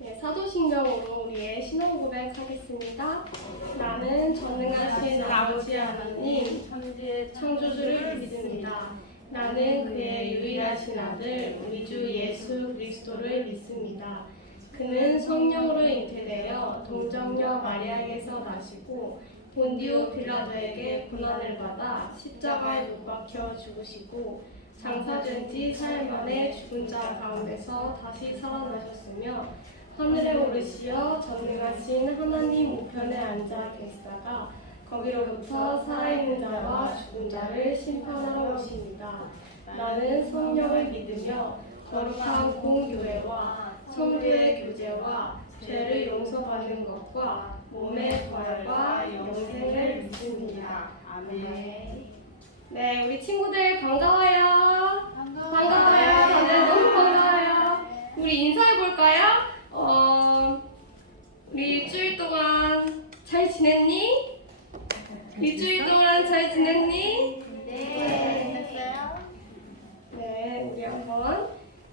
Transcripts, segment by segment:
네, 사도신경으로 우리의 신앙 고백하겠습니다. 나는 전능하신 아버지 하나님, 천지의 창조주를 믿습니다. 나는 그의 유일하신 아들, 우리 주 예수 그리스도를 믿습니다. 그는 성령으로 잉태되어 동정녀 마리아에게서 나시고 본디오 빌라도에게 고난을 받아 십자가에 못 박혀 죽으시고 장사된 지 사흘 만에 죽은 자 가운데서 다시 살아나셨으며 하늘에 오르시어 전능하신 하나님 우편에 앉아 계시다가 거기로부터 살아있는 자와 죽은 자를 심판하러 오십니다. 나는 성령을 믿으며 거룩한 공교회와 성도의 교제와 죄를 용서받는 것과 몸의 부활과 영생을 믿습니다. 아멘. 네, 우리 친구들 반가워요. 다들 너무 반가워요. 우리 인사해 볼까요? 우리 일주일 동안 잘 지냈니? 일주일 동안 잘 지냈니? 네, 우리 한번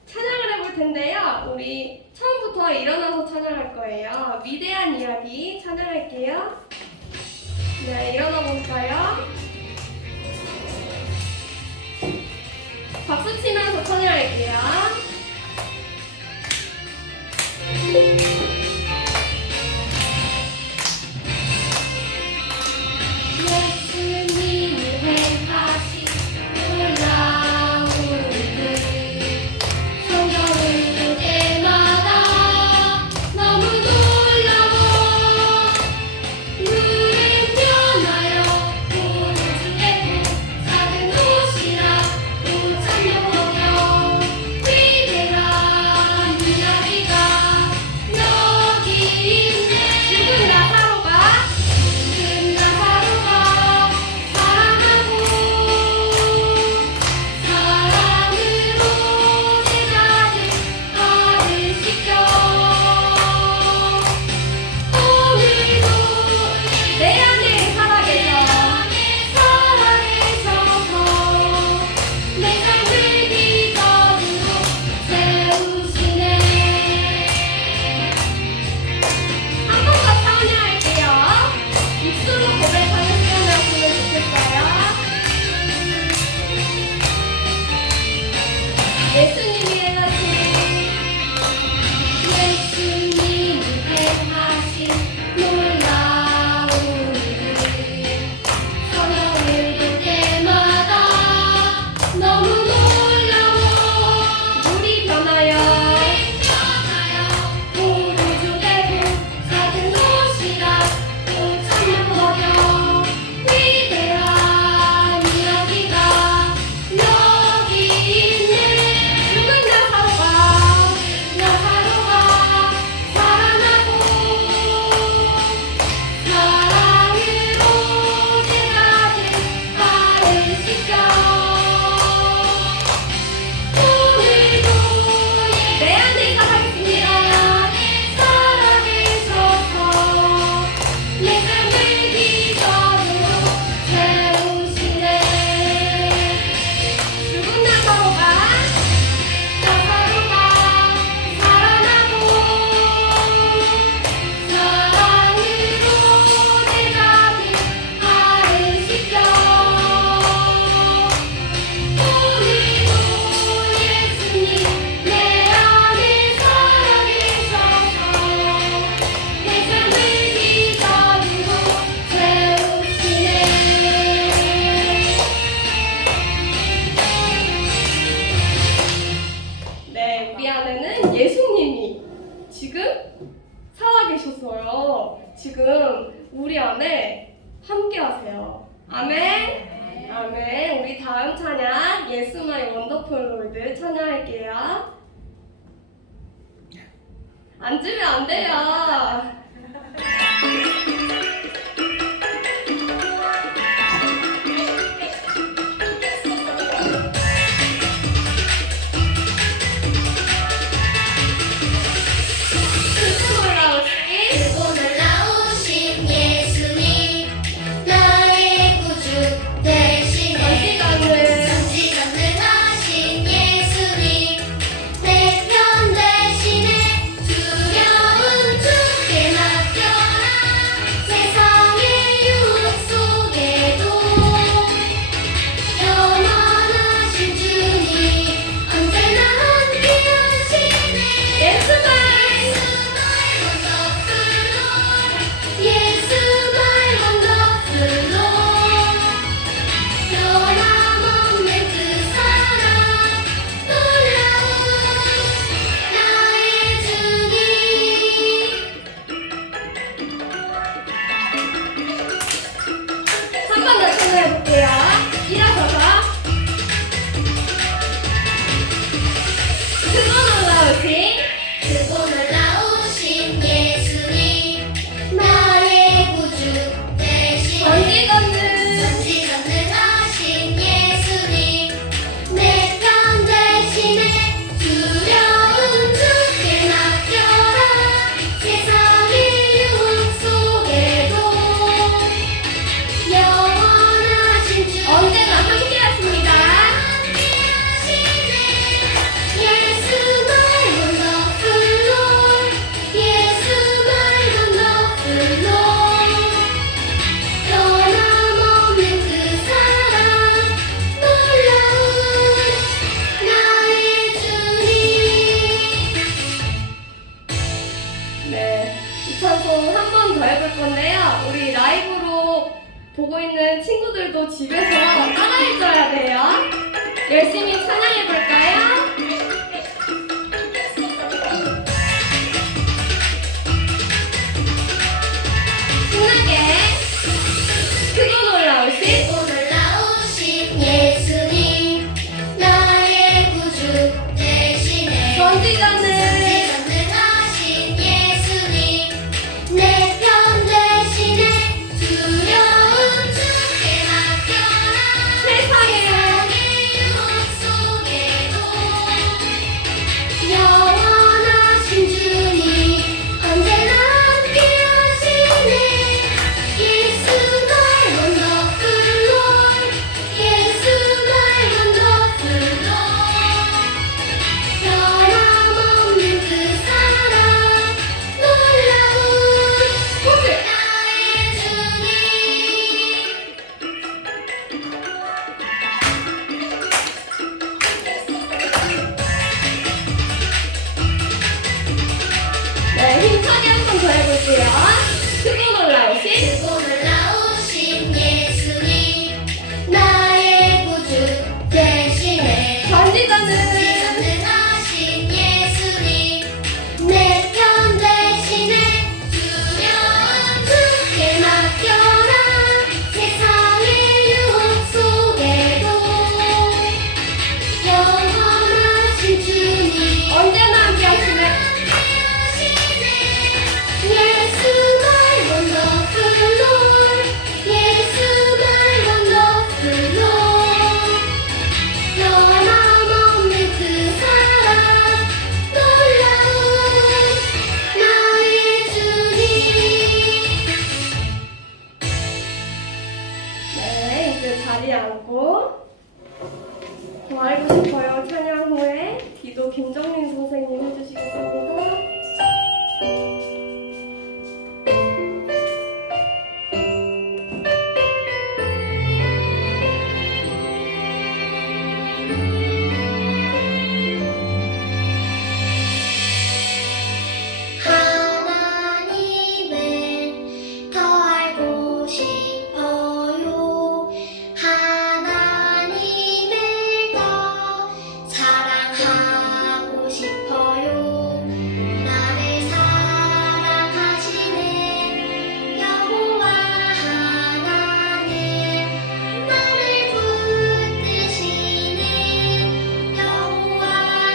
찬양을 해볼 텐데요. 우리 처음부터 일어나서 찬양할 거예요. 위대한 이야기 찬양할게요. 네, 일어나 볼까요? 박수 치면서 찬양할게요. 예수님이 행하신 놀라운 일들 성경을 볼 때마다 너무 놀라워. 물은 변하여 우주에 작은 옷이라 우찬명하며 위대한 이야기가 여기 있네. 죽은 나사로가 살아나고 사랑으로 제자들 발을 씻겨 오늘도 내 안에 살아계셔서 내 삶을 기적으로 세우시네. 한 번 더 찬양할게요. 입술로 고백하는 시간이었으면 좋겠어요. 예수님이 행하신 놀라운 일들 성경을 볼 때마다 너무 놀라워. 물이 변하여 우주되고 작은 옷이라 또 찬양하며 위대한 이야기가 여기 있네. 죽은 나사로가 살아나고 사랑으로 제자들 발을 씻겨 오늘도 내 안에 살아계십니다. 살아계셔서 내 삶을 기적으로 세우시네. 죽은 나사로가 살아나고 사랑으로 제자들 발을 씻겨 오늘도 예수님 내 안에 살아계셔서 내 삶을 기적으로 세우시네. 네, 우리 안에는 예수님이 지금 살아계셨어요. 지금 우리 안에 함께 하세요. 아멘. 아멘. 우리 다음 찬양 예수 마이 원더풀 롤드 찬양할게요. 앉으면 안 돼요. 들고 놀라우신 예수님 나의 구주 대신에 전지전능하신 예수님 내 편 대신에 주려 찬송 한 번 더 해볼 건데요. 우리 라이브로 보고 있는 친구들도 집에서 따라해줘야 돼요. 열심히 찬양해볼까요? 신나게 크고 놀라우신 예수님 나의 구주 대신에 전지전능하신 예수님 내 편 대신에 두려운 주께 맡겨라 세상의 유혹 속에도 영원하신 주님 언제나 함께 하시네 예수 my wonderful Lord 예수 my wonderful Lord 변함없는 그 사랑 놀라운 나의 주님 네, 힘차게 한 번 더 해볼게요. 크고 놀라우신 크고 놀라우신 예수님 나의 구주 대신에 전지전능하신 예수님 내 편 대신에 두려운 주께 맡겨라 세상의 유혹 속에도 영원하신 주님 언제나 함께 하시네. 예수 my wonderful Lord 예수 my wonderful Lord 변함없는 그 사랑 놀라운 나의 주님 네, 이제 자리에 앉고 더 알고 싶어요. 찬양 후에 기도 김정민 선생님 해주시겠습니다. 하나님을 더 알고 싶어요 하나님을 더 사랑하고 싶어요 나를 사랑하시는 여호와 하나님 나를 붙드시는 여호와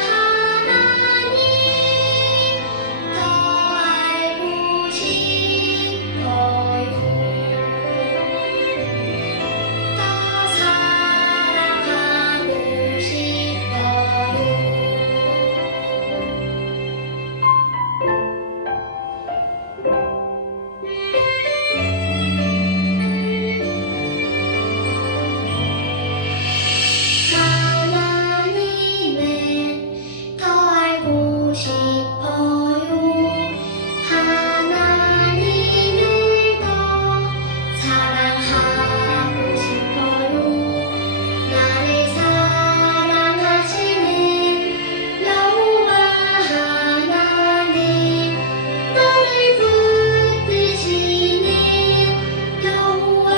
하나님 더 알고 싶어요 더 사랑하고 싶어요 하나님을 더 알고 싶어요 하나님을 더 사랑하고 싶어요 나를 사랑하시는 여호와 하나님 나를 붙드시는 여호와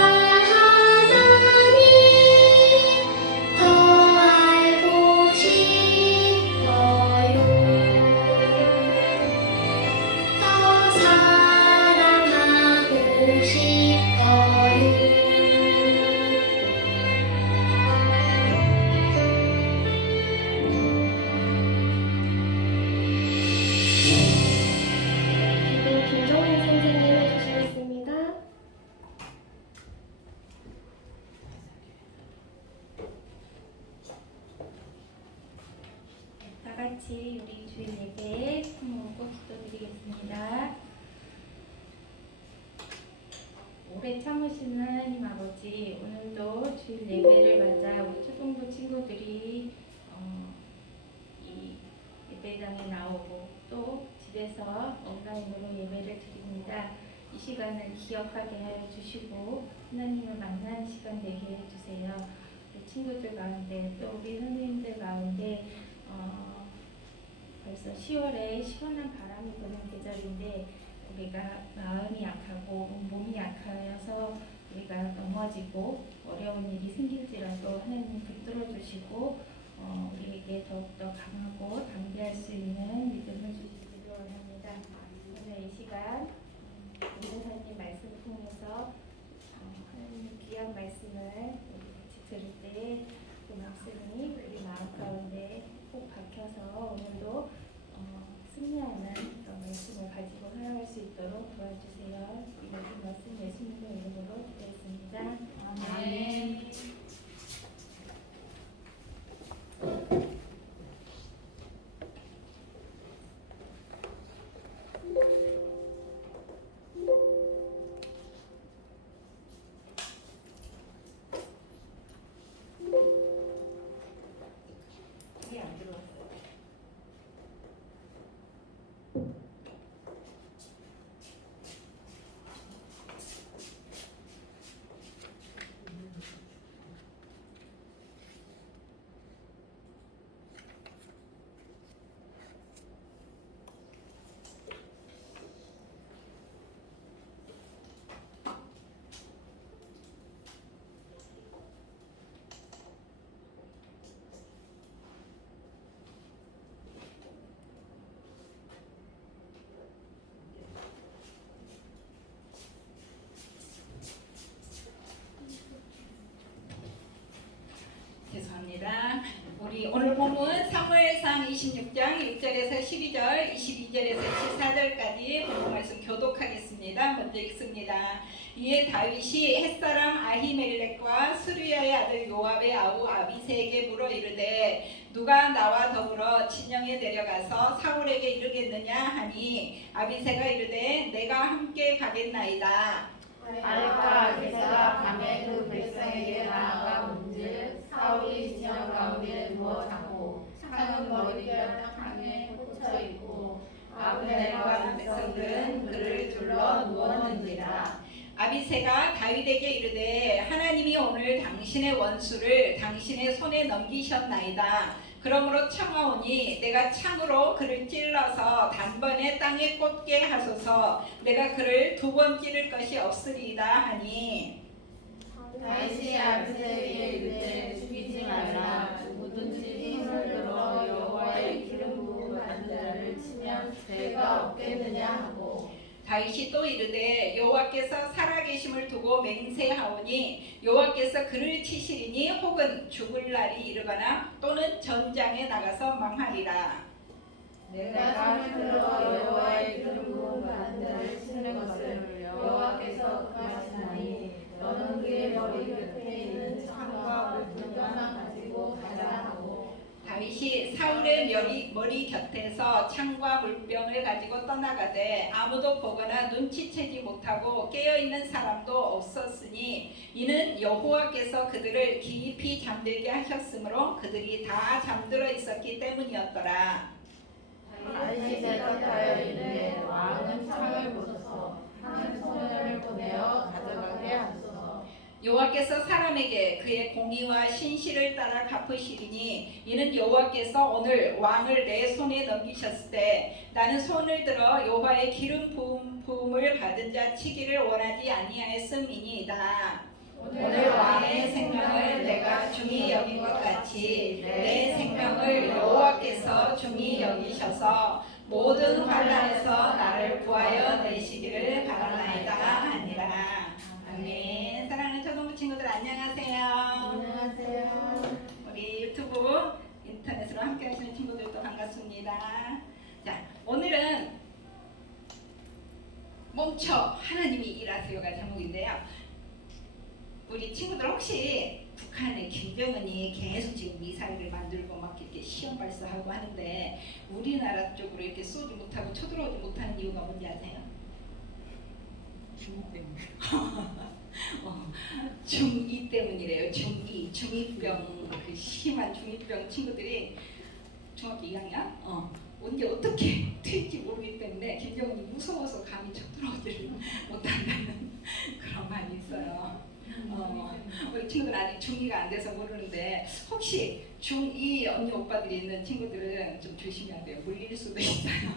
하나님 더 알고 싶어요 더 사랑하고 싶어요 기도 김정민 선생님 해주시겠습니다. 다 같이 우리 주일 예배에 손모으고 기도드리겠습니다. 오래 참으시는 하나님 아버지, 오늘도 주일 예배를 맞아 우리 초등부 친구들이 이 예배당에 나오고 또 집에서 온라인으로 예배를 드립니다. 이 시간을 기억하게 하여 주시고 하나님을 만나는 시간 되게 해주세요. 우리 친구들 가운데 또 우리 선생님들 가운데 벌써 10월에 시원한 바람이 부는 계절인데 우리가 마음이 약하고 몸이 약하여서 우리가 넘어지고 어려운 일이 생길지라도 하나님 붙들어 주시고 우리에게 더욱더 강하고 담대할 수 있는 믿음을 주시기를 원합니다. 오늘 이 시간 목사님 말씀을 통해서 하나님의 귀한 말씀을 우리 같이 들을 때 그 말씀이 우리 마음 가운데 꼭 박혀서 오늘도 승리하는 그런 말씀을 가지고 살아갈 수 있도록 도와주세요. 이 모든 말씀 예수님의 이름으로 드렸습니다. 아멘. 이게 안 들어왔어요. 죄송합니다. 우리 오늘 본문 사무엘상 26장 1절에서 12절, 22절에서 24절까지 본문 말씀 교독하겠습니다. 먼저 읽습니다. 이에 다윗이 햇사람 아히멜렉과 스루야의 아들 요압의 아우 아비새에게 물어 이르되 누가 나와 더불어 진영에 내려가서 사울에게 이르겠느냐 하니 아비새가 이르되 내가 함께 가겠나이다. 아랫과 아비새가 밤에 그 백성에게 나아가 문즉 사울이 진영 가운데 누워 자고 창은 머리뼈 땅에 꽂혀 있고 아브넬과 백성들은 그를 둘러 누웠는지라. 아비새가 다윗에게 이르되 하나님이 오늘 당신의 원수를 당신의 손에 넘기셨나이다. 그러므로 청하오니 내가 창으로 그를 찔러서 단번에 땅에 꽂게 하소서. 내가 그를 2번 찌를 것이 없으리이다 하니 다윗이 아비새에게 이르되 죽이지 말라. 누구든지 힘을 들어 여호와의 기름 부음 받은 자를 치면 죄가 없겠느냐 하고 다윗이 또 이르되 여호와께서 살아계심을 두고 맹세하오니 여호와께서 그를 치시리니 혹은 죽을 날이 이르거나 또는 전장에 나가서 망하리라. 내가 힘을 들어 여호와의 기름 부음 받은 자를 치는 것을 여호와께서 금하시나니 너는 그의 머리 곁에 있는 창과 물병만 가지고 가자 하고 다윗이 사울의 머리 곁에서 창과 물병을 가지고 떠나가되 아무도 보거나 눈치채지 못하고 깨어있는 사람도 없었으니 이는 여호와께서 그들을 깊이 잠들게 하셨으므로 그들이 다 잠들어 있었기 때문이었더라. 다윗이 대답하여 이르되 왕은 창을 보소서 한 소년을 보내어 가져가게 하소서. 여호와께서 사람에게 그의 공의와 신실을 따라 갚으시리니 이는 여호와께서 오늘 왕을 내 손에 넘기셨을 때 나는 손을 들어 여호와의 기름 부음을 받은 자 치기를 원하지 아니하였음이니이다. 오늘 왕의 생명을 내가 중히 여긴 것 같이 내 생명을 여호와께서 중히 여기셔서 모든 환난에서 나를 구하여 내시기를 바라나이다 하니라. 아멘. 사랑하는 초등부 친구들 안녕하세요. 안녕하세요. 우리 유튜브 인터넷으로 함께 하시는 친구들도 반갑습니다. 자, 오늘은 멈춰 하나님이 일하세요가 제목인데요. 우리 친구들 혹시 북한의 김정은이 계속 지금 미사일을 만들고 막 이렇게 시험 발사하고 하는데 우리나라 쪽으로 이렇게 쏘지 못하고 쳐들어오지 못하는 이유가 뭔지 아세요? 중국 때문에. 중2 때문이래요. 중2, 중2병, 그 심한 중2병 친구들이 중학교 2학년? 언제 어떻게 튈지 모르기 때문에 김정은이 무서워서 감히 쳐들어오지를 못한다는 그런 말이 있어요. 우리 친구들 아직 중2가 안 돼서 모르는데 혹시 중2 언니 오빠들이 있는 친구들은 좀 조심해야 돼요. 물릴 수도 있어요.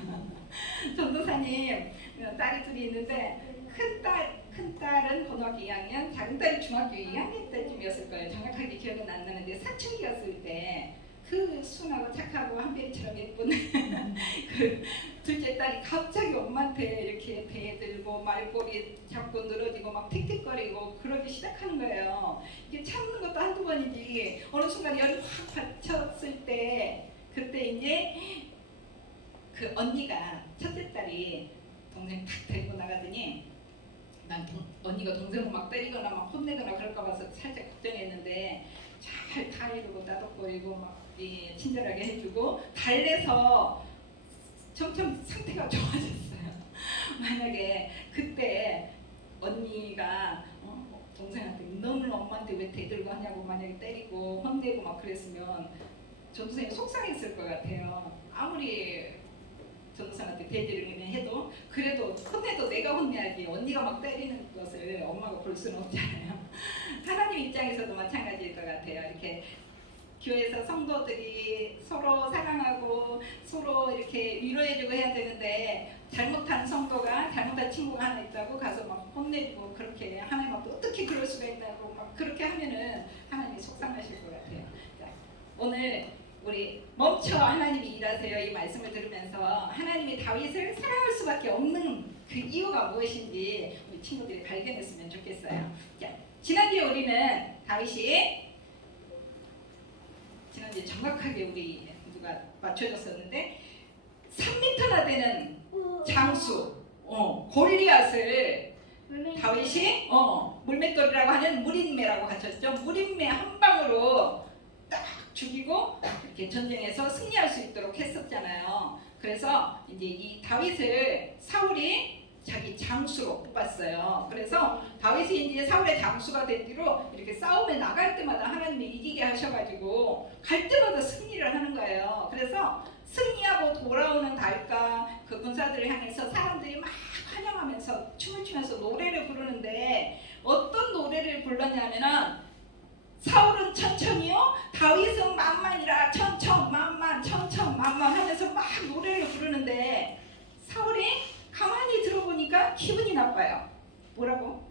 전도사님 딸이 둘이 있는데 큰 딸은 고등학교 2학년, 작은 딸이 중학교 2학년 때쯤이었을 거예요. 정확하게 기억은 안 나는데 사춘기였을 때 그 순하고 착하고 한별이처럼 예쁜 그 둘째 딸이 갑자기 엄마한테 이렇게 대들고 말꼬리 잡고 늘어지고 막 틱틱거리고 그러기 시작하는 거예요. 이게 참는 것도 한두 번이지 어느 순간 열이 확 받쳤을 때 그때 이제 그 언니가 첫째 딸이 동생 탁 데리고 나가더니 언니가 동생을 막 때리거나 막 혼내거나 그럴까 봐서 살짝 걱정했는데 잘 다리고 따뜻거리고 막 친절하게 해주고 달래서 점점 상태가 좋아졌어요. 만약에 그때 언니가 동생한테 너는 엄마한테 왜 대들고 하냐고 만약에 때리고 혼내고 막 그랬으면 전도사님이 속상했을 것 같아요. 아무리 전도사한테 대들기는 해도 그래도 혼내도 내가 혼내야지 언니가 막 때리는 것을 엄마가 볼 수는 없잖아요. 하나님 입장에서도 마찬가지일 것 같아요. 이렇게 교회에서 성도들이 서로 사랑하고 서로 이렇게 위로해주고 해야 되는데 잘못한 성도가 잘못한 친구가 하나 있다고 가서 막 혼내고 그렇게 하나님 앞에 어떻게 그럴 수가 있다고 막 그렇게 하면은 하나님이 속상하실 것 같아요. 자, 오늘 우리 멈춰 하나님이 일하세요 이 말씀을 들으면서 하나님이 다윗을 사랑할 수밖에 없는 그 이유가 무엇인지 우리 친구들이 발견했으면 좋겠어요. 자, 지난주에 우리는 다윗이 지난주에 정확하게 우리 누가 맞춰줬었는데 3m나 되는 장수 골리앗을 다윗이 물맷돌이라고 하는 무린매라고 하셨죠. 무린매 한 방으로 딱 죽이고 이렇게 전쟁에서 승리할 수 있도록 했었잖아요. 그래서 이제 이 다윗을 사울이 자기 장수로 뽑았어요. 그래서 다윗이 이제 사울의 장수가 된 뒤로 이렇게 싸움에 나갈 때마다 하나님이 이기게 하셔가지고 갈 때마다 승리를 하는 거예요. 그래서 승리하고 돌아오는 다윗과 그 군사들을 향해서 사람들이 막 환영하면서 춤을 추면서 노래를 부르는데 어떤 노래를 불렀냐면은 사울은 천천히요 다윗은 만만이라 천천만만 천천만만 하면서 막 노래를 부르는데 사울이 가만히 들어보니까 기분이 나빠요. 뭐라고?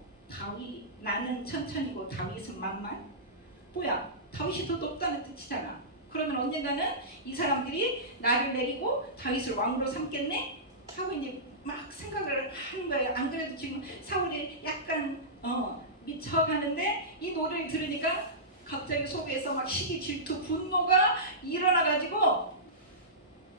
나는 천천히고 다윗은 만만? 뭐야? 다윗이 더 높다는 뜻이잖아. 그러면 언젠가는 이 사람들이 나를 내리고 다윗을 왕으로 삼겠네? 하고 이제 막 생각을 하는 거예요. 안 그래도 지금 사울이 약간 미쳐가는데 이 노래를 들으니까 갑자기 속에서 막 시기, 질투, 분노가 일어나가지고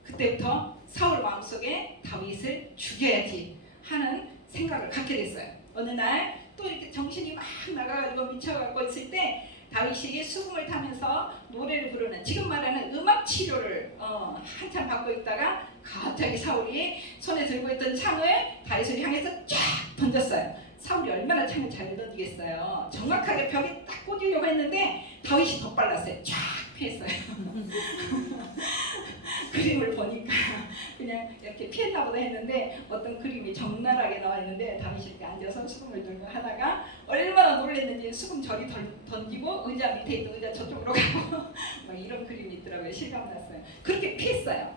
그때부터 사울 마음속에 다윗을 죽여야지 하는 생각을 갖게 됐어요. 어느 날 또 이렇게 정신이 막 나가가지고 미쳐가고 있을 때 다윗이 수금을 타면서 노래를 부르는 지금 말하는 음악 치료를 한참 받고 있다가 갑자기 사울이 손에 들고 있던 창을 다윗을 향해서 쫙 던졌어요. 사울이 얼마나 창을 잘 던지겠어요. 정확하게 벽에 딱 꽂으려고 했는데 다윗이 더 빨랐어요. 쫙 피했어요. 그림을 보니까 그냥 이렇게 피했나 보다 했는데 어떤 그림이 적나라하게 나와 있는데 다윗이 이렇게 앉아서 수금을 들고 하다가 얼마나 놀랐는지 수금 저리 던지고 의자 밑에 있는 의자 저쪽으로 가고 막 이런 그림이 있더라고요. 실감났어요. 그렇게 피했어요.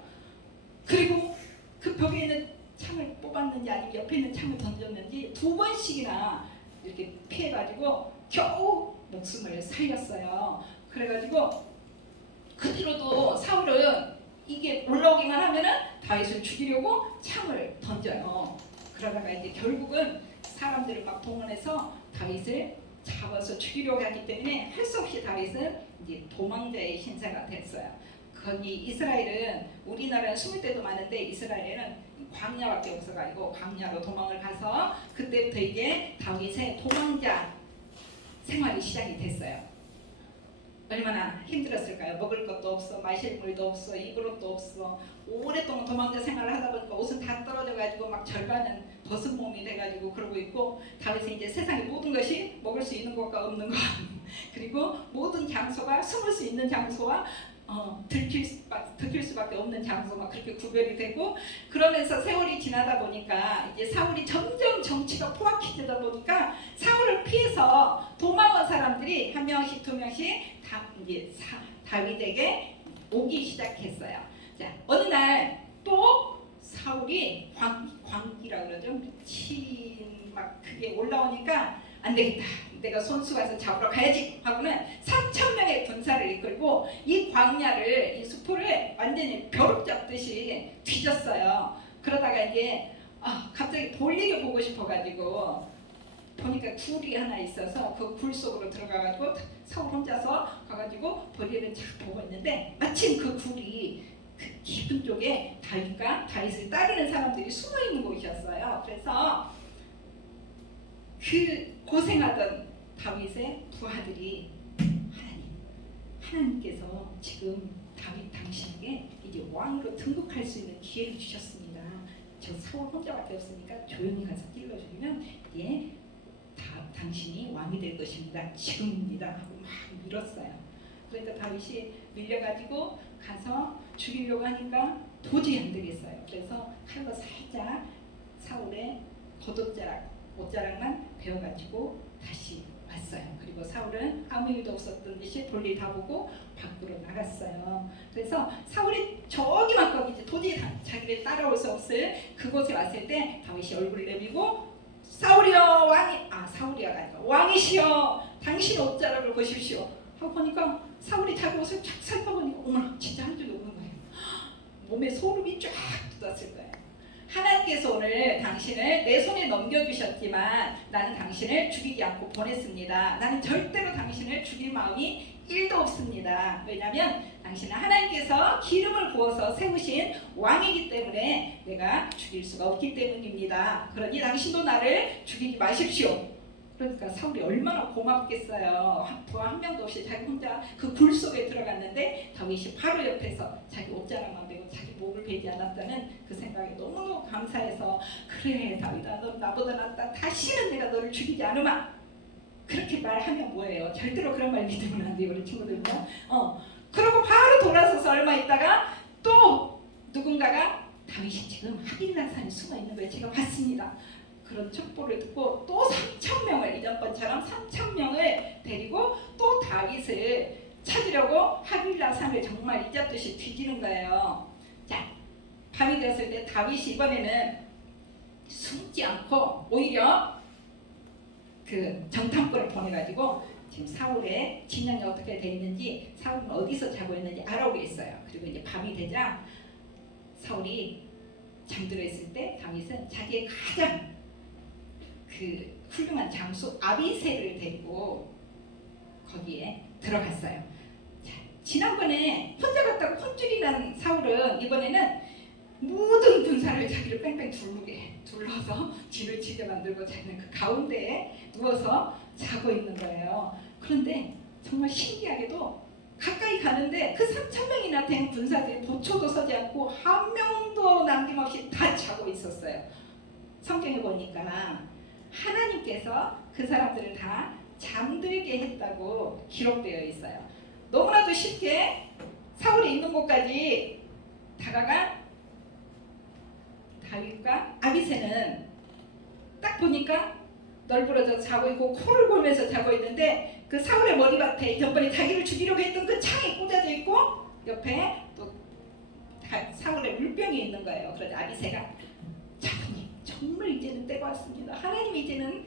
그리고 그 벽에 있는 창을 뽑았는지 아니면 옆에 있는 창을 던졌는지 2번씩이나 이렇게 피해가지고 겨우 목숨을 살렸어요. 그래가지고 그 뒤로도 사울은 이게 올라오기만 하면은 다윗을 죽이려고 창을 던져요. 그러다가 이제 결국은 사람들을 막 동원해서 다윗을 잡아서 죽이려고 하기 때문에 할 수 없이 다윗은 이제 도망자의 신세가 됐어요. 거기 이스라엘은 우리나라는 20대도 많은데 이스라엘에는 광야밖에 없어가지고 광야로 도망을 가서 그때부터 이제 다윗의 도망자 생활이 시작이 됐어요. 얼마나 힘들었을까요? 먹을 것도 없어, 마실 물도 없어, 입을 옷도 없어. 오랫동안 도망자 생활을 하다 보니까 옷은 다 떨어져가지고 막 절반은 벗은 몸이 돼가지고 그러고 있고 다윗은 이제 세상의 모든 것이 먹을 수 있는 것과 없는 것 그리고 모든 장소가 숨을 수 있는 장소와 들킬 수밖에 없는 장소가 그렇게 구별이 되고 그러면서 세월이 지나다 보니까 이제 사울이 점점 정치가 포악해지다 보니까 사울을 피해서 도망온 사람들이 한 명씩 두 명씩 다 이제 다윗에게 오기 시작했어요. 자, 어느 날 또 사울이 광기라 그러죠. 막 그게 올라오니까 안 되겠다. 내가 손수 가서 잡으러 가야지 하고는 3,000명의 군사를 이끌고 이 광야를 이 수포를 완전히 벼룩 잡듯이 뒤졌어요. 그러다가 이제 갑자기 볼일을 보고 싶어가지고 보니까 굴이 하나 있어서 그 굴 속으로 들어가가지고 사울 혼자서 가가지고 볼일을 쫙 보고 있는데 마침 그 굴이 그 깊은 쪽에 다윗과 다윗을 따르는 사람들이 숨어 있는 곳이었어요. 그래서 그 고생하던 다윗의 부하들이 하나님께서 지금 다윗 당신에게 이제 왕으로 등극할 수 있는 기회를 주셨습니다. 저 사울 혼자밖에 없으니까 조용히 가서 찔러주면 예, 당신이 왕이 될 것입니다. 지금입니다. 하고 막 밀었어요. 그러니까 다윗이 밀려가지고 가서 죽이려고 하니까 도저히 안 되겠어요. 그래서 칼로 살짝 사울의 옷자락만 베어가지고 다시 왔어요. 그리고 사울은 아무 일도 없었던 듯이 볼일 다 보고 밖으로 나갔어요. 그래서 사울이 저기만큼 이제 도저히 자기를 따라올 수 없을 그곳에 왔을 때 다윗이 얼굴을 내밀고 사울이여 사울이야가 아니라 왕이시여 당신 옷자락을 보십시오 하고 보니까 사울이 자기 옷을 쫙 살펴보니까 어머나 진짜 한 줄이 없는 거예요. 몸에 소름이 쫙 돋았을 거예요. 하나님께서 오늘 당신을 내 손에 넘겨주셨지만 나는 당신을 죽이지 않고 보냈습니다. 나는 절대로 당신을 죽일 마음이 1도 없습니다. 왜냐하면 당신은 하나님께서 기름을 부어서 세우신 왕이기 때문에 내가 죽일 수가 없기 때문입니다. 그러니 당신도 나를 죽이지 마십시오. 그러니까 사울이 얼마나 고맙겠어요. 부하 한 명도 없이 자기 혼자 그 굴 속에 들어갔는데 다윗이 바로 옆에서 자기 옷자락만 베고 자기 목을 베지 않았다는 그 생각에 너무너무 감사해서 그래 다윗아 너 나보다 낫다. 다시는 내가 너를 죽이지 않으마. 그렇게 말하면 뭐예요? 절대로 그런 말 믿으면 안 돼요. 우리 친구들도. 그러고 바로 돌아서서 얼마 있다가 또 누군가가 다윗이 지금 하빌라산에 숨어 있는 걸 제가 봤습니다. 그런 첩보를 듣고 또 3,000명을 이전번처럼 3,000명을 데리고 또 다윗을 찾으려고 하빌라산을 정말 잊었듯이 뒤지는 거예요. 자, 밤이 됐을 때 다윗이 이번에는 숨지 않고 오히려 그 정탐꾼을 보내가지고 지금 사울의 진영이 어떻게 돼 있는지 사울은 어디서 자고 있는지 알아오고 있어요. 그리고 이제 밤이 되자 사울이 잠들어 있을 때 다윗은 자기의 가장 그 훌륭한 장수 아비새를 데리고 거기에 들어갔어요. 자, 지난번에 혼자 갔다가 혼쭐이 난 사울은 이번에는 모든 군사를 자기를 뺑뺑 둘러서 뒤를 지게 만들고 자기는 그 가운데에 누워서 자고 있는 거예요. 그런데 정말 신기하게도 가까이 가는데 그 3,000명이나 된 군사들이 도초도 서지 않고 한 명도 남김없이 다 자고 있었어요. 성경에 보니까 하나님께서 그 사람들을 다 잠들게 했다고 기록되어 있어요. 너무나도 쉽게 사울이 있는 곳까지 다가간 다윗과 아비새는 딱 보니까 널브러져 자고 있고 코를 골면서 자고 있는데 그 사울의 머리맡에 이전번에 자기를 죽이려고 했던 그 창이 꽂아져 있고 옆에 또 사울의 물병이 있는 거예요. 그러자 아비새가 자꾸님 정말 이제는 때가 왔습니다. 하나님이 이제는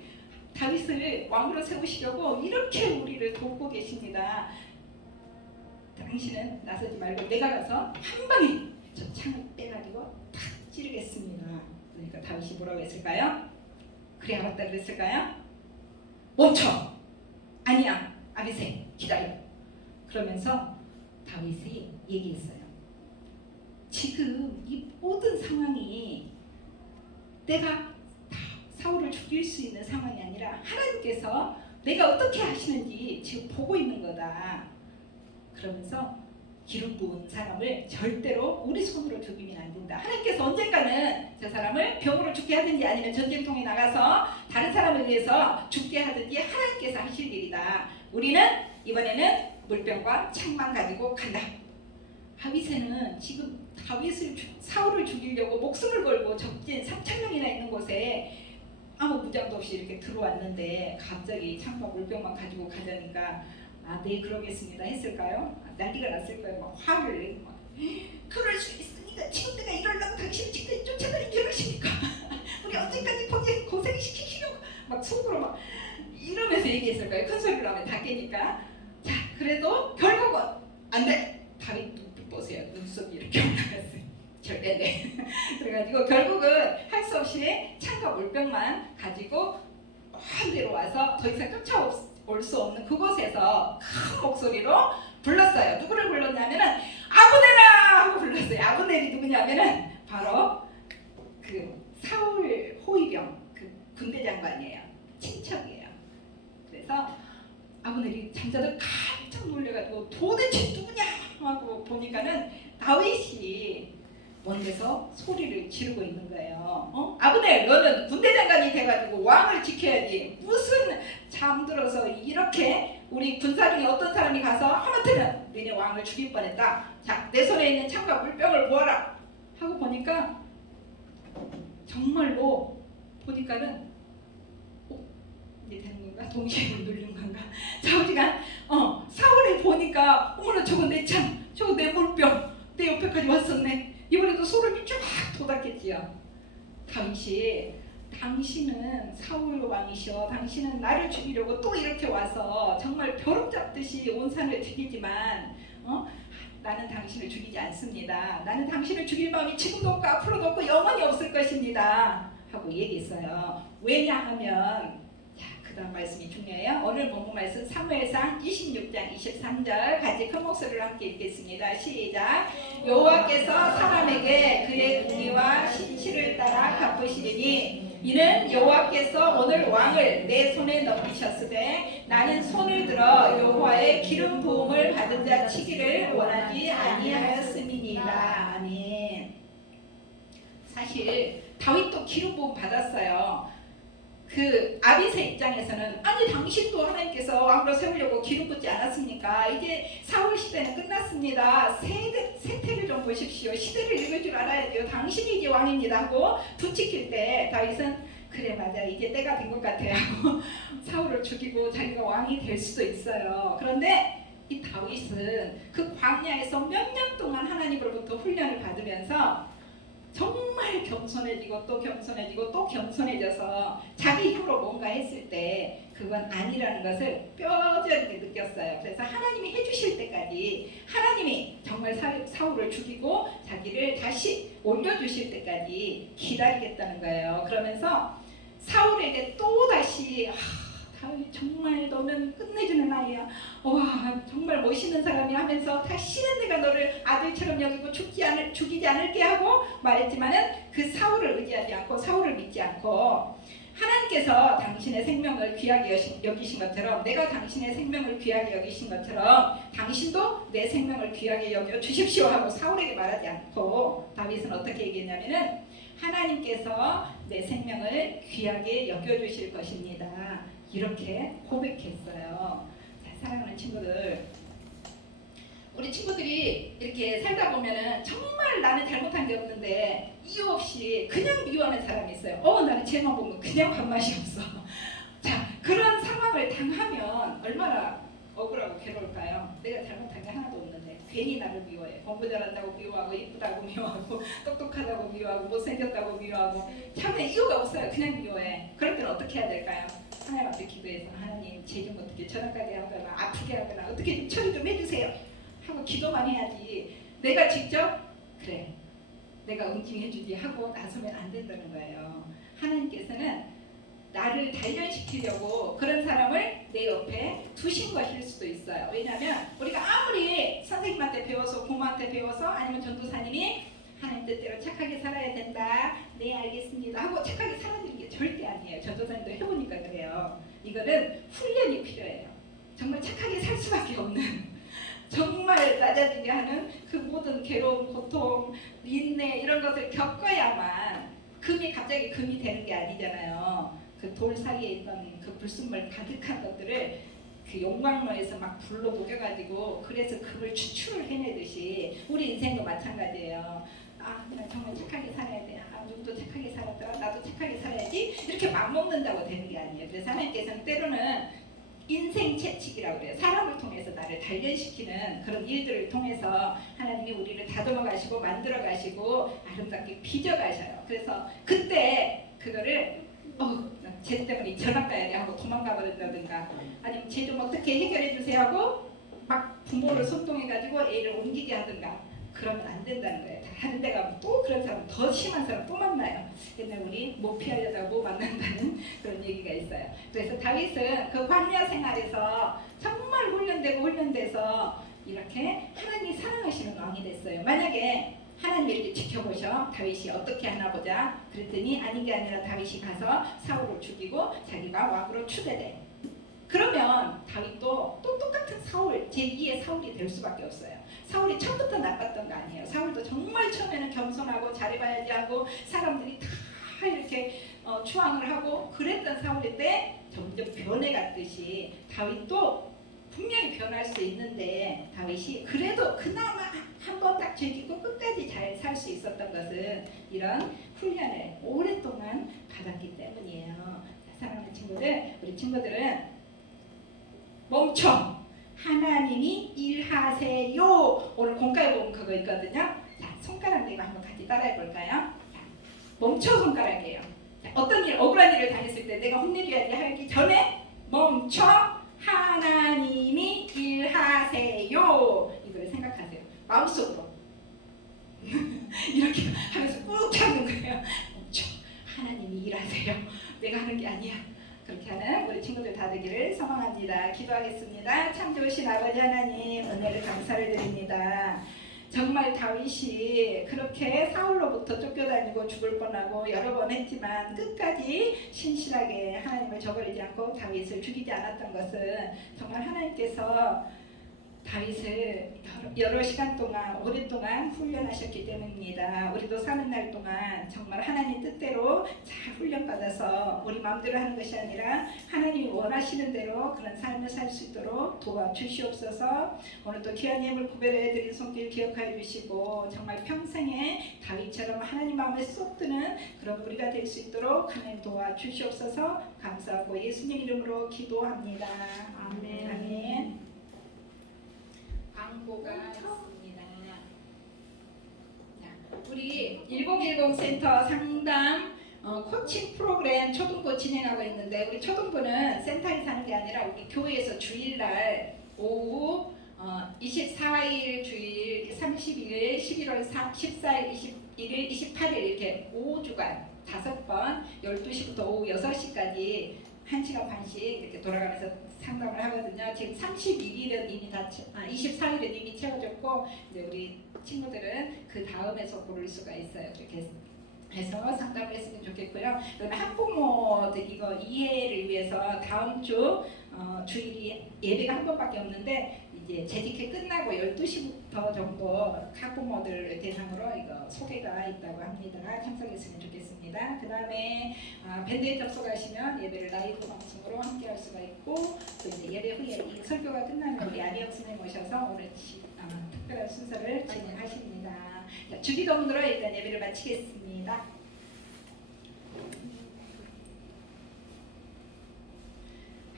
다윗을 왕으로 세우시려고 이렇게 우리를 돕고 계십니다. 당신은 나서지 말고 내가 가서 한 방에 저 창을 빼가지고 탁 찌르겠습니다. 그러니까 다윗이 뭐라고 했을까요? 그래 알았다 그랬을까요? 멈춰! 아니야 아비새 기다려. 그러면서 다윗이 얘기했어요. 지금 이 모든 상황이 내가 사울을 죽일 수 있는 상황이 아니라 하나님께서 내가 어떻게 하시는지 지금 보고 있는 거다. 그러면서 기름 부은 사람을 절대로 우리 손으로 죽이면 안 된다. 하나님께서 언젠가는 저 사람을 병으로 죽게 하든지 아니면 전쟁통에 나가서 다른 사람을 위해서 죽게 하든지 하나님께서 하실 일이다. 우리는 이번에는 물병과 창만 가지고 간다. 아비새는 지금 다윗을 사울을 죽이려고 목숨을 걸고 적진 3,000명이나 있는 곳에 아무 무장도 없이 이렇게 들어왔는데 갑자기 창과 물병만 가지고 가자니까 네 그러겠습니다 했을까요? 난리가 났을 거예요. 막 화를 내고 막 그럴 수 있으니까 지금 내가 이러려고 당신이 지금까지 쫓아다닌 줄 아십니까? 우리 언제까지 고생시키시려고 하면서 얘기했을 거예요. 큰 소리로 하면 다 깨니까. 자, 그래도 결국은 안 돼. 다윗 눈빛 보세요. 눈썹이 이렇게 올라갔어요. 절대 안 돼. 그래가지고 결국은 할 수 없이 창과 물병만 가지고 먼 데로 와서 더 이상 쫓아올 수 없는 그곳에서 큰 목소리로 불렀어요. 누구를 불렀냐면은 아브넬아 하고 불렀어요. 아브넬이 누구냐면은 바로 그 사울 호위병 그 군대 장관이에요. 친척이에요. 그래서 아브넬이 장자들 깜짝 놀래가지고 도대체 누구냐 하고 보니까는 다윗이 먼데서 소리를 지르고 있는 거예요. 아브넬 너는 군대 장관이 돼가지고 왕을 지켜야지. 무슨 잠들어서 이렇게 우리 군사 중에 어떤 사람이 가서 하마터면 너네 왕을 죽일 뻔했다. 자, 내 손에 있는 창과 물병을 보아라 하고 보니까 정말로 보니까는 이제 되는 건가? 동시에 누른 건가? 자, 우리가 사울이 보니까 어머나 저거 내 창, 저거 내 물병 내 옆에까지 왔었네. 이번에도 소름이 쫙 돋았겠지요. 다윗이 당신은 사울 왕이시여 당신은 나를 죽이려고 또 이렇게 와서 정말 벼룩 잡듯이 온 산을 죽이지만 나는 당신을 죽이지 않습니다. 나는 당신을 죽일 마음이 지금도 없고 앞으로도 없고 영원히 없을 것입니다 하고 얘기했어요. 왜냐하면 그 다음 말씀이 중요해요. 오늘 본문 말씀 사무엘상 26장 23절 같이 큰 목소리로 함께 읽겠습니다. 시작. 여호와께서 사람에게 그의 공의와 신실을 따라 갚으시리니 이는 여호와께서 오늘 왕을 내 손에 넘기셨으되 나는 손을 들어 여호와의 기름 부음을 받은 자 치기를 원하지 아니하였음이니이다. 아멘. 사실 다윗도 기름 부음 받았어요. 그 아비새 입장에서는 아니 당신도 하나님께서 왕으로 세우려고 기름 붓지 않았습니까? 이제 사울 시대는 끝났습니다. 세태를 좀 보십시오. 시대를 읽을 줄 알아야죠. 당신이 이제 왕입니다 하고 부치킬 때 다윗은 그래 맞아 이제 때가 된 것 같아 하고 사울을 죽이고 자기가 왕이 될 수도 있어요. 그런데 이 다윗은 그 광야에서 몇 년 동안 하나님으로부터 훈련을 받으면서 정말 겸손해지고 또 겸손해지고 또 겸손해져서 자기 힘으로 뭔가 했을 때 그건 아니라는 것을 뼈저리게 느꼈어요. 그래서 하나님이 해주실 때까지 하나님이 정말 사울을 죽이고 자기를 다시 올려주실 때까지 기다리겠다는 거예요. 그러면서 사울에게 또다시 다윗 정말 너는 끝내주는 아이야. 와 정말 멋있는 사람이 하면서 다시는 내가 너를 아들처럼 여기고 죽이지 않을게 하고 말했지만은 그 사울을 의지하지 않고 사울을 믿지 않고 하나님께서 당신의 생명을 귀하게 여기신 것처럼 내가 당신의 생명을 귀하게 여기신 것처럼 당신도 내 생명을 귀하게 여겨 주십시오 하고 사울에게 말하지 않고 다윗은 어떻게 얘기했냐면은 하나님께서 내 생명을 귀하게 여겨주실 것입니다. 이렇게 고백했어요. 자, 사랑하는 친구들, 우리 친구들이 이렇게 살다 보면은 정말 나는 잘못한 게 없는데 이유 없이 그냥 미워하는 사람이 있어요. 나는 쟤만 보면 그냥 밥맛이 없어. 자, 그런 상황을 당하면 얼마나 억울하고 괴로울까요? 내가 잘못한 게 하나도 없는데 괜히 나를 미워해. 공부 잘한다고 미워하고 예쁘다고 미워하고 똑똑하다고 미워하고 못생겼다고 미워하고 참 이유가 없어요. 그냥 미워해. 그럴 때는 어떻게 해야 될까요? 하나님 앞에 기도해서 하나님 쟤 좀 어떻게 전화까지 하거나 아프게 하거나 어떻게 좀 처리 좀 해주세요 하고 기도만 해야지 내가 직접 그래 내가 응징해주지 하고 나서면 안 된다는 거예요. 하나님께서는 나를 단련시키려고 그런 사람을 내 옆에 두신 것일 수도 있어요. 왜냐하면 우리가 아무리 선생님한테 배워서 고모한테 배워서 아니면 전도사님이 하나님 뜻대로 착하게 살아야 된다. 네 알겠습니다 하고 착하게 살아주는 게 절대 아니에요. 전도사님도 해보니까 그래요. 이거는 훈련이 필요해요. 정말 착하게 살 수밖에 없는 정말 낮아지게 하는 그 모든 괴로움, 고통, 인내 이런 것을 겪어야만 금이 갑자기 금이 되는 게 아니잖아요. 그 돌 사이에 있던 그 불순물 가득한 것들을 그 용광로에서 막 불로 녹여가지고 그래서 금을 추출을 해내듯이 우리 인생도 마찬가지예요. 나 정말 착하게 살아야 돼. 누구도 착하게 살았더라. 나도 착하게 살아야지. 이렇게 맘먹는다고 되는 게 아니에요. 그래서 하나님께서는 때로는 인생 채찍이라고 그래요. 사람을 통해서 나를 단련시키는 그런 일들을 통해서 하나님이 우리를 다듬어 가시고 만들어 가시고 아름답게 빚어 가셔요. 그래서 그때 그거를 쟤 때문에 전학 가야 돼 하고 도망가 그런다든가 아니면 쟤 좀 어떻게 해결해 주세요 하고 막 부모를 소통해가지고 애를 옮기게 하든가 그러면 안 된다는 거예요. 다른 데 가면 또 그런 사람 더 심한 사람 또 만나요. 옛날 우리 못 피하려다가 못 만난다는 그런 얘기가 있어요. 그래서 다윗은 그 광야 생활에서 정말 훈련돼서 이렇게 하나님이 사랑하시는 왕이 됐어요. 만약에 하나님이 이렇게 지켜보셔 다윗이 어떻게 하나 보자 그랬더니 아닌 게 아니라 다윗이 가서 사울을 죽이고 자기가 왕으로 추대돼. 그러면 다윗도 또 똑같은 사울 제2의 사울이 될 수밖에 없어요. 사울이 처음부터 나빴던 거 아니에요. 사울도 정말 처음에는 겸손하고 잘해봐야지 하고 사람들이 다 이렇게 추앙을 하고 그랬던 사울인데 점점 변해갔듯이 다윗도 분명히 변할 수 있는데 다윗이 그래도 그나마 한 번 딱 즐기고 끝까지 잘 살 수 있었던 것은 이런 훈련을 오랫동안 받았기 때문이에요. 사랑하는 친구들, 우리 친구들은 멈춰! 하나님이 일하세요. 오늘 공과에 보면 그거 있거든요. 자, 손가락 내고 한번 같이 따라해 볼까요? 자, 멈춰 손가락이에요. 자, 어떤 일, 억울한 일을 당했을 때 내가 혼내줘야지 하기 전에 멈춰! 하나님이 일하세요. 이걸 생각하세요. 마음속으로 이렇게 하면서 꾹 참는 거예요. 멈춰! 하나님이 일하세요. 내가 하는 게 아니야. 그렇게 하는 우리 친구들 다 되기를 소망합니다. 기도하겠습니다. 참 좋으신 아버지 하나님 은혜를 감사를 드립니다. 정말 다윗이 그렇게 사울로부터 쫓겨다니고 죽을 뻔하고 여러 번 했지만 끝까지 신실하게 하나님을 저버리지 않고 다윗을 죽이지 않았던 것은 정말 하나님께서 다윗을 여러 시간 동안 오랫동안 훈련하셨기 때문입니다. 우리도 사는 날 동안 정말 하나님 뜻대로 잘 훈련받아서 우리 마음대로 하는 것이 아니라 하나님이 원하시는 대로 그런 삶을 살 수 있도록 도와주시옵소서. 오늘도 귀한 예물 구별해드린 손길 기억하여 주시고 정말 평생에 다윗처럼 하나님 마음에 쏙 드는 그런 우리가 될 수 있도록 하나님 도와주시옵소서. 감사하고 예수님 이름으로 기도합니다. 아멘. 아멘. 광고가 있습니다. 자, 우리 1010 센터 상담 코칭 프로그램 초등부 진행하고 있는데 우리 초등부는 센터에 사는 게 아니라 우리 교회에서 주일날 오후 24일 주일 30일 11월 14일 21일 28일 이렇게 5주간 5번 12시부터 오후 6시까지 1시간 반씩 이렇게 돌아가면서 상담을 하거든요. 지금 31일은 이미 24일은 이미 채워졌고 이제 우리 친구들은 그 다음에서 고를 수가 있어요. 그렇게 해서 상담을 했으면 좋겠고요. 그다음에 학부모들 이거 이해를 위해서 다음 주 주일이 예배가 한 번밖에 없는데 이제 재직회 끝나고 12시부터 정도 학부모들 대상으로 이거 소개가 있다고 합니다. 참석했으면 좋겠습니다. 그 다음에 밴드에 접속하시면 예배를 라이브 방송으로 함께 할 수가 있고 또 이제 예배 후에 이 설교가 끝나면 우리 안희영 선생님 오셔서 오늘 특별한 순서를 진행하십니다. 주기도문으로 일단 예배를 마치겠습니다.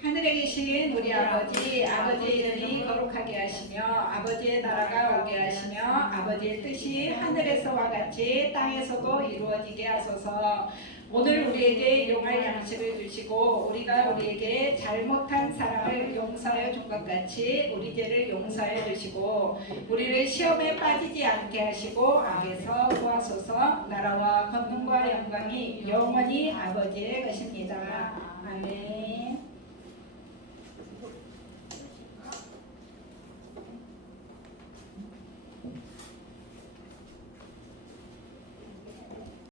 하늘에 계신 우리 아버지의 이름이 거룩하게 하시며 아버지의 나라가 오게 하시며 아버지의 뜻이 하늘에서와 같이 땅에서도 이루어지게 하소서. 오늘 우리에게 용할 양식을 주시고 우리가 우리에게 잘못한 사람을 용서하여 준 것 같이 우리 죄를 용서하여 주시고 우리를 시험에 빠지지 않게 하시고 악에서 구하소서. 나라와 권능과 영광이 영원히 아버지의 것입니다.